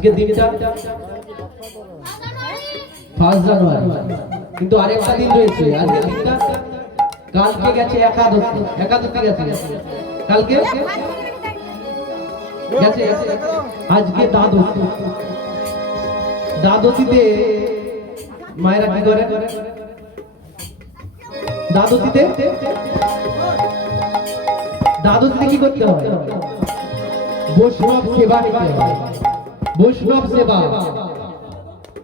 আজকে দিনটা 1 জানুয়ারি, কিন্তু আরেকটা দিন রয়েছে। আজকে দিনটা কালকে গেছে একাদশী, একাদশী গেছে কালকে গেছে, আজকে দ্বাদশী। দ্বাদশীতে মায়েরা কি করে? দ্বাদশীতে দ্বাদশীতে কি করতে হয়? বৈষ্ণব সেবা নিতে হয়, বৈষ্ণব সেবা।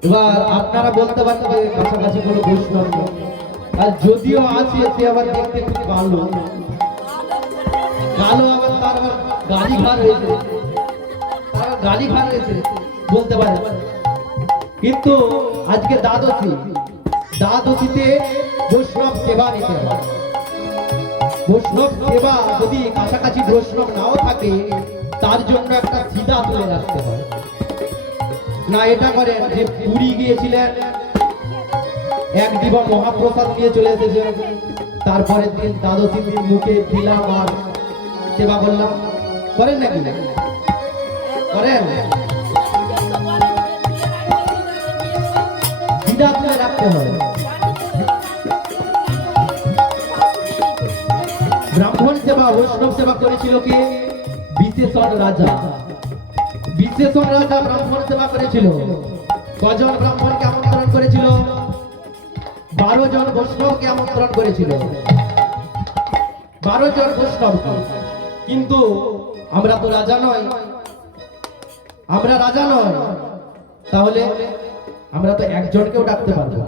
এবার আপনারা বলতে পারেন যে কাছাকাছি কোনো বৈষ্ণব নেই, আর যদিও আছে সে আবার দেখতে খুব কালো কালো, আবার তার আবার গাড়ি ঘাড় হয়েছে, তার গাড়ি ঘাড় হয়েছে বলতে পারে। কিন্তু আজকে দ্বাদশী, দ্বাদশীতে বৈষ্ণব সেবা নিতে হয়। বৈষ্ণব সেবা যদি কাছাকাছি বৈষ্ণব নাও থাকে, তার জন্য একটা সিধা তুলে রাখতে হয়। না এটা করেন যে পুরী গিয়েছিলেন, এক দিবা মহাপ্রসাদ নিয়ে চলে এসেছেন, তারপরের দিন দ্বাদশী দিন মুখে দিলাম আর সেবা করলাম, করেন নাকি? করেন? সিধা তুলে রাখতে হয়। ব্রাহ্মণ সেবা, বৈষ্ণব সেবা করেছিল কে? বিশেষণ রাজা। বিশেষণ রাজা ব্রাহ্মণ সেবা করেছিল। কজন ব্রাহ্মণকে আমন্ত্রণ করেছিল? 12 জন বৈষ্ণবকে আমন্ত্রণ করেছিল, 12 জন বৈষ্ণবকে। কিন্তু আমরা তো রাজা নয়, আমরা রাজা নয়, তাহলে আমরা তো একজনকেও ডাকতে পারবো,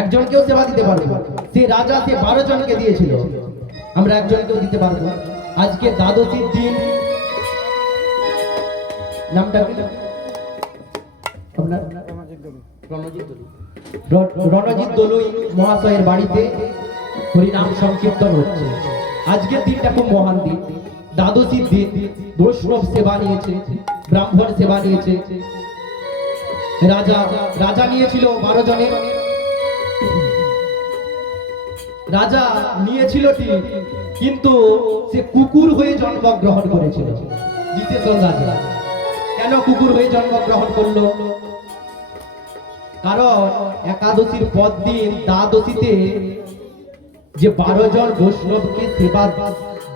একজনকেও সেবা দিতে পারবো। সে রাজা সে 12 জনকে দিয়েছিল, আমরা একজনকেও দিতে পারবো। আজকে দ্বাদশীর দিন, নামটা কি আপনার? রণজিৎ দলুই মহাশয়ের বাড়িতে হরিনাম সংকীর্তন হচ্ছে। আজকের দিনটা খুব মহান দিন, দ্বাদশীর দিন। বৈষ্ণব সেবা নিয়েছে, ব্রাহ্মণ সেবা নিয়েছে, রাজা রাজা নিয়েছিল 12 জনের। রাজা নিয়েছিল ঠিক, কিন্তু সে কুকুর হয়ে জন্মগ্রহণ করেছিল। বিশেষণ রাজা কেন কুকুর হয়ে জন্মগ্রহণ করলো? কারণ একাদশীর পর দিন দ্বাদশীতে যে 12 জন বৈষ্ণবকে সেবা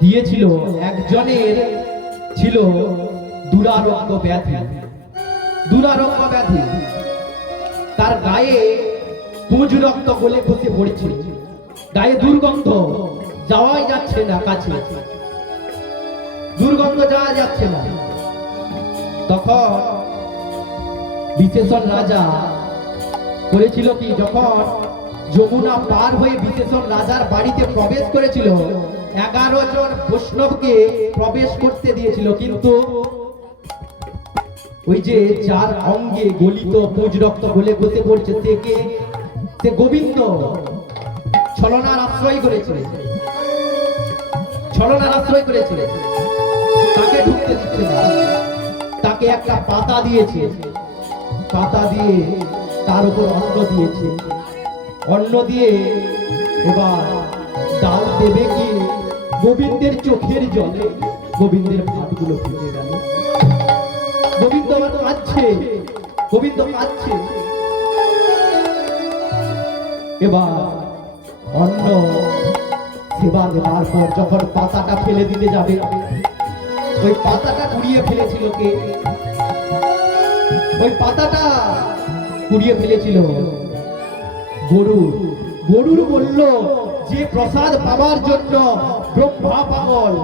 দিয়েছিল, একজনের ছিল দুরারোগ্য ব্যাধি। দুরারোগ্য ব্যাধি, তার গায়ে পুঁজ রক্ত গলে বসে পড়েছিল, গায়ে দুর্গন্ধ, যাওয়াই যাচ্ছে না কাছে, দুর্গন্ধ যাওয়া যাচ্ছে না। তখন বিশেষণ রাজা করেছিল কি, যখন যমুনা পার হয়ে বিশেষণ রাজার বাড়িতে প্রবেশ করেছিল, 11 জন বৈষ্ণবকে প্রবেশ করতে দিয়েছিল। কিন্তু ওই যে যার অঙ্গে গলিত পুঁজ রক্ত গলে বসে পড়ছে, সে কে? সে গোবিন্দ। ছলনার আশ্রয় করেছে, ছলনার আশ্রয় করেছে, তাকে ঢুকতে দিচ্ছে না। তাকে একটা পাতা দিয়েছে, পাতা দিয়ে তার উপর অন্ন দিয়েছে, অন্ন দিয়ে এবার ডাল দেবে কি? গোবিন্দের চোখের জলে গোবিন্দের ভাতগুলো ভিজে গেল। গোবিন্দ আমার কাঁদছে, গোবিন্দ কাঁদছে। এবার অন্ন সেবা দেওয়ার পর যখন পাতাটা ফেলে দিতে যাবে, ওই পাতাটা কুড়িয়ে ফেলেছিল কে? ওই পাতাটা কুড়িয়ে ফেলেছিল গরুর। গরুর বলল, যে প্রসাদ পাওয়ার জন্য ব্রহ্মা পাগল,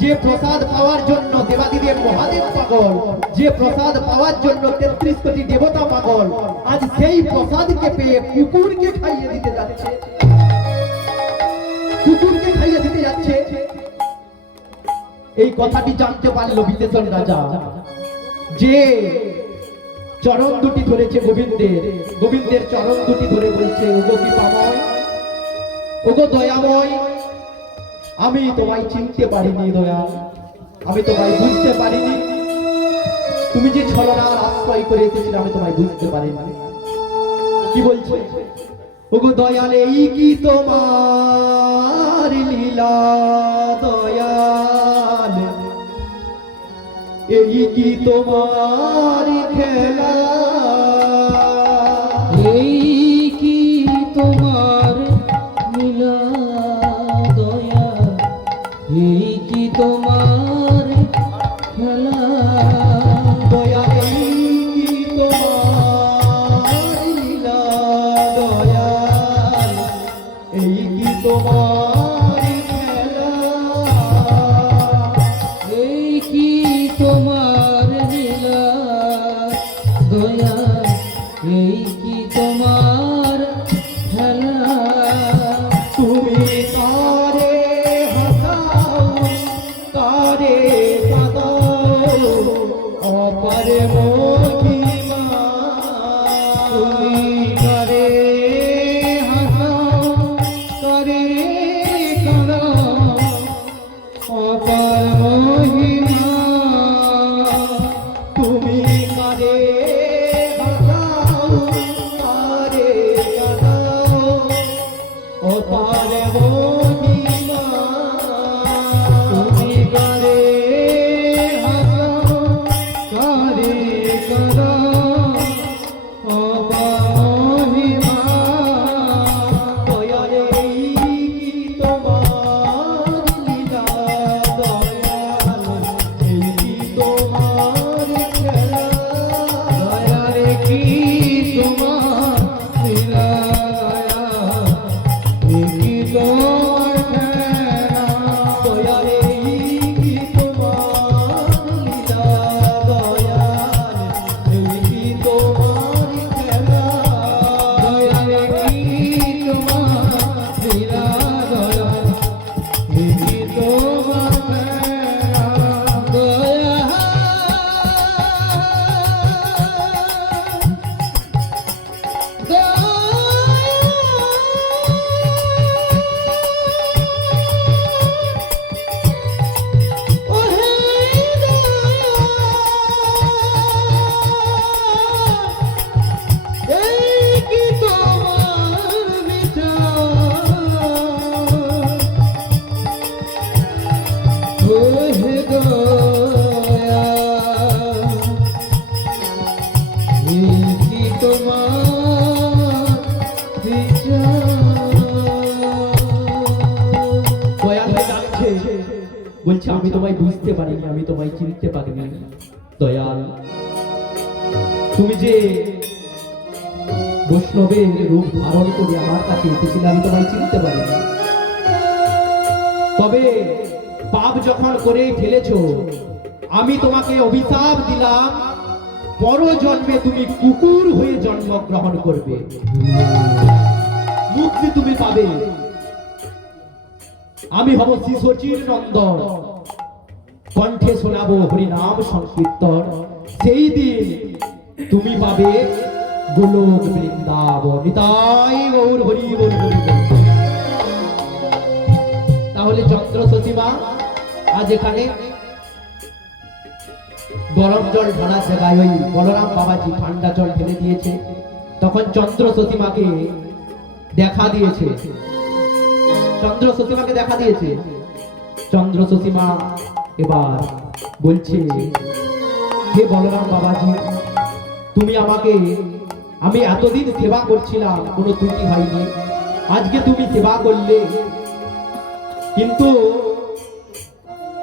যে প্রসাদ পাওয়ার জন্য দেবাদিদেব মহাদেব পাগল, যে প্রসাদ পাওয়ার জন্য 33 কোটি দেবতা পাগল, আজ সেই প্রসাদকে পেয়ে কুকুরকে খাইয়ে দিতে যাচ্ছে, কুকুরকে খাইয়ে দিতে যাচ্ছে। এই কথাটি জানতে পারল বিশেষণ রাজা, যে চরণ দুটি ধরেছে গোবিন্দের, গোবিন্দের চরণ দুটি ধরে বলছে, ওগো কৃপাময়, ওগো দয়াময়, আমি তোমায় চিনতে পারিনি দয়াল, আমি তোমায় বুঝতে পারিনি, তুমি যে ছলনার আশ্রয় করে এসেছিলে আমি তোমায় বুঝতে পারিনি। কি বলছে? ওগো দয়াল, এই কি তোমার লীলা দয়াল, এই কি তোমার খেলা, এই কি তোমার লীলা দয়া, এই কি তোমার খেলা দয়া এই কি তোমার লীলা দয়াল, এই কি তোমার খেলা, এই কি তোমার লীলা দয়া, এই কি তোমার খেলা তুমি কারে হাসাও কারে কাঁদাও অপারে মহিমা, তুমি করে হাসাও করে কাঁদাও অপার মহিমা, তুমি কারে হাসাও কারে কাঁদাও অপারে মহিমা, তুমি করে হাসাও করে কাঁদাও অপার মহিমা, দয়া এই কি তোমার লীলা দয়াল, এই কি তোমার খেলা, দয়ারে কি তোমার লীলা দয়া, এই কি তোমার খেলা দয়া এই কি তোমার লীলা দয়াল, এই কি তোমার খেলা, দয়ারে কি তোমার লীলা দয়া, এই কি তোমার খেলা দয়া দয়াল ডাকছে, বলছে আমি তোমায় বুঝতে পারিনি, আমি তোমায় চিনতে পারিনি দয়াল, তুমি যে বৈষ্ণবের রূপ ধারণ করে আমার কাছে এসেছিলে আমি তোমায় চিনতে পারিনি, তবে পাপ যখন করে ফেলেছো আমি তোমাকে অভিশাপ দিলাম, পরজন্মে তুমি কুকুর হয়ে জন্মগ্রহণ করবে, মুক্তি তুমি পাবে, আমি হব শ্রী শচীর নন্দন, কণ্ঠে শোনাবো হরিনাম সংকীর্তন, সেই দিন তুমি পাবে গোলক বৃন্দাবন, নিতাই গৌর হরি বল হরি বল। তাহলে চন্দ্র সতীমা আজ এখানে গরম জল ঢালার জায়গায় ওই বলরাম বাবাজি ঠান্ডা জল ঢেলে দিয়েছে, তখন চন্দ্র সতীমাকে দেখা দিয়েছে, চন্দ্র সতীমাকে দেখা দিয়েছে, চন্দ্র সতীমা এবার বলছে হে বলরাম বাবাজি, তুমি আমাকে, আমি এতদিন সেবা করছিলাম কোনো ত্রুটি হয়নি, আজকে তুমি সেবা করলে, কিন্তু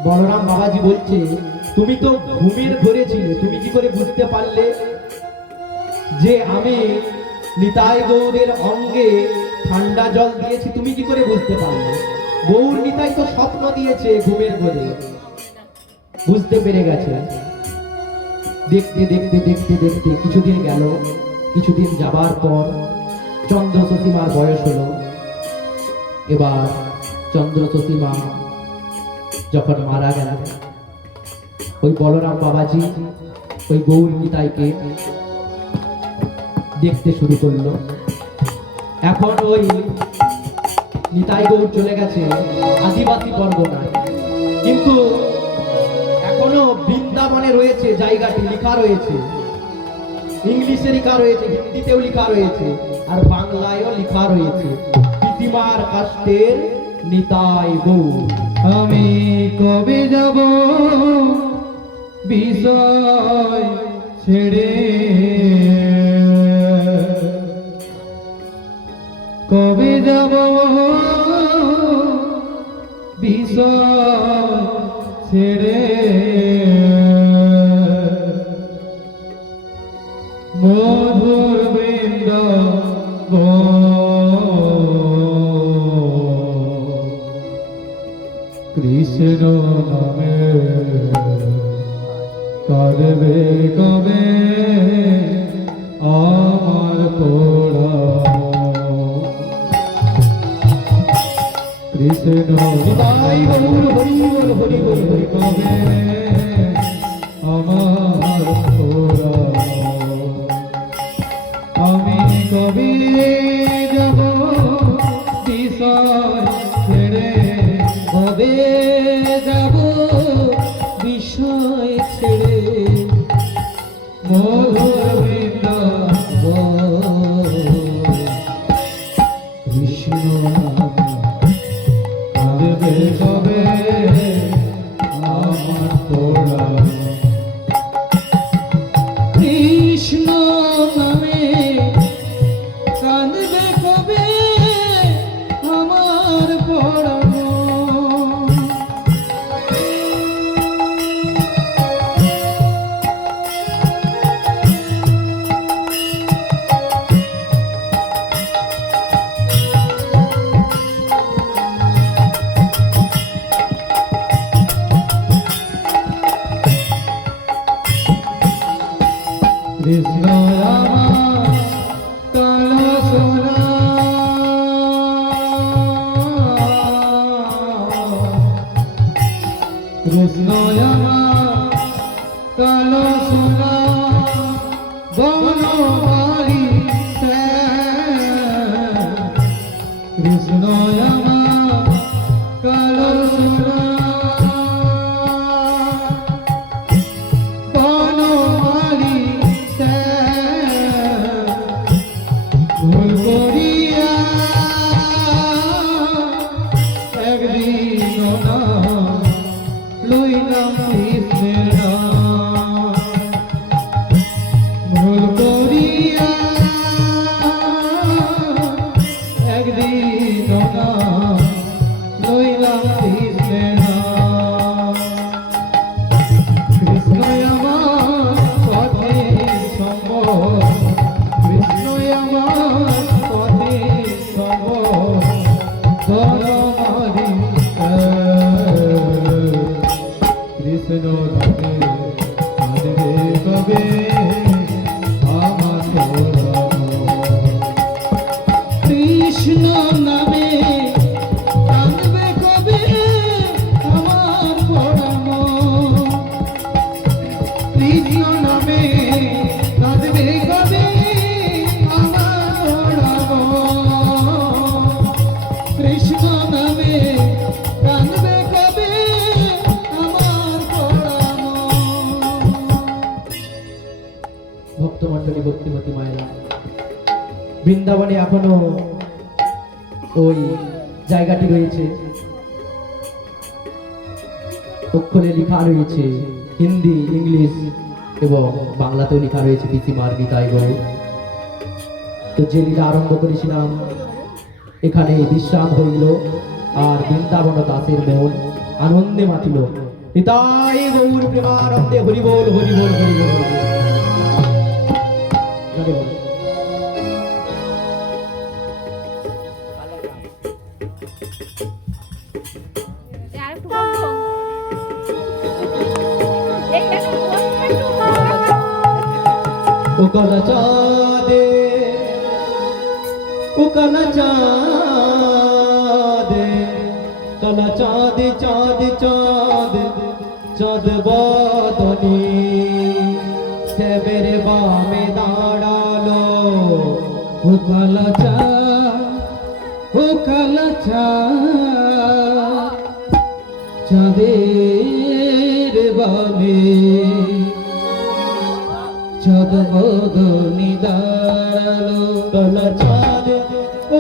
বলরাম বাবাজি বলছে তুমি তো ঘুমের ঘরে ছিলে, তুমি কি করে বুঝতে পারলে যে আমি নিতাই গৌরের অঙ্গে ঠান্ডা জল দিয়েছি, তুমি কি করে বুঝতে পারলে? গৌর নিতাই তো স্বপ্ন দিয়েছে ঘুমের ঘরে, বুঝতে পেরে গেছে। দেখতে দেখতে দেখতে দেখতে কিছুদিন গেল, কিছুদিন যাবার পর চন্দ্র সতীমার বয়স হলো, এবার চন্দ্র সতীমা যখন মারা গেল, ওই বলরাম বাবাজি ওই গৌর নিতাইকে দেখতে শুরু করলো। এখন ওই নিতাই গৌর চলে গেছে আদিবাসী পরগনায়, কিন্তু এখনো বৃন্দাবনে রয়েছে, জায়গাটি লেখা রয়েছে, ইংলিশে লেখা রয়েছে, হিন্দিতেও লেখা রয়েছে, আর বাংলায়ও লেখা রয়েছে প্রীতিমার কাষ্টের নিতাই গৌর। আমি কবে যাব বিষয় ছেড়ে কবে যাব বিষয় ছেড়ে মধুর কৃষ্ণ নামে কাঁদবে কবে আমার পোড়া কৃষ্ণ হরি বল হরি বল হরি বল কবে আমার পোড়া আমি কবে যাব বিষয় ছেড়ে কবে যাব বিষয় ছেড়ে মধুর কৃষ্ণ কাঁদবে কবে আমার পোড়া কৃষ্ণ নামে কাঁদবে কবে আমার পড়ানো কৃষ্ণ আমার কালো সোনা কৃষ্ণ আমার কালো সোনা বনমালী কৃষ্ণ আমার কালো সোনা বনমালী ভুল করিয়া একদিন না লইলাম কৃষ্ণের নাম ভুল করিয়া একদিন না লইলাম কৃষ্ণের নাম কৃষ্ণ আমার পথে সম্ভব কৃষ্ণ আমার পথে সম্ভব ধরমারি কৃষ্ণ নামে কাঁদবে কবে আমার কৃষ্ণ নামে কাঁদবে কবে আমার পড়ানো কৃষ্ণ নামে কাঁদবে কবে আমার কৃষ্ণ নামে কাঁদবে কবে আমার পড়ানো ভক্তমণ্ডলী ভক্তিমতী মায়েরা, বৃন্দাবনে এখনো ওই জায়গাটি রয়েছে, অক্ষরে লেখা রয়েছে হিন্দি, ইংলিশ এবং বাংলাতেও লেখা রয়েছে পিসিমার বিদায় গৌ। তো যে লীলা আরম্ভ করেছিলাম এখানে বিশ্রাম হইল, আর বৃন্দাবন দাসের মন আনন্দে মাতিল। নিতাই গৌর প্রেমানন্দে হরি বল হরি বল হরি বল হরি বল। হরি বল। আরেকটু বলবো এই একটু উকল চাঁদে উকল চাঁদে কল চাঁদ চাঁদ চাঁদ চাঁদ বদনি সেবের বামে দাঁড়ালো ও কালা চাঁদের বামে চাঁদ বদনি দাঁড়ালো কল চাঁদ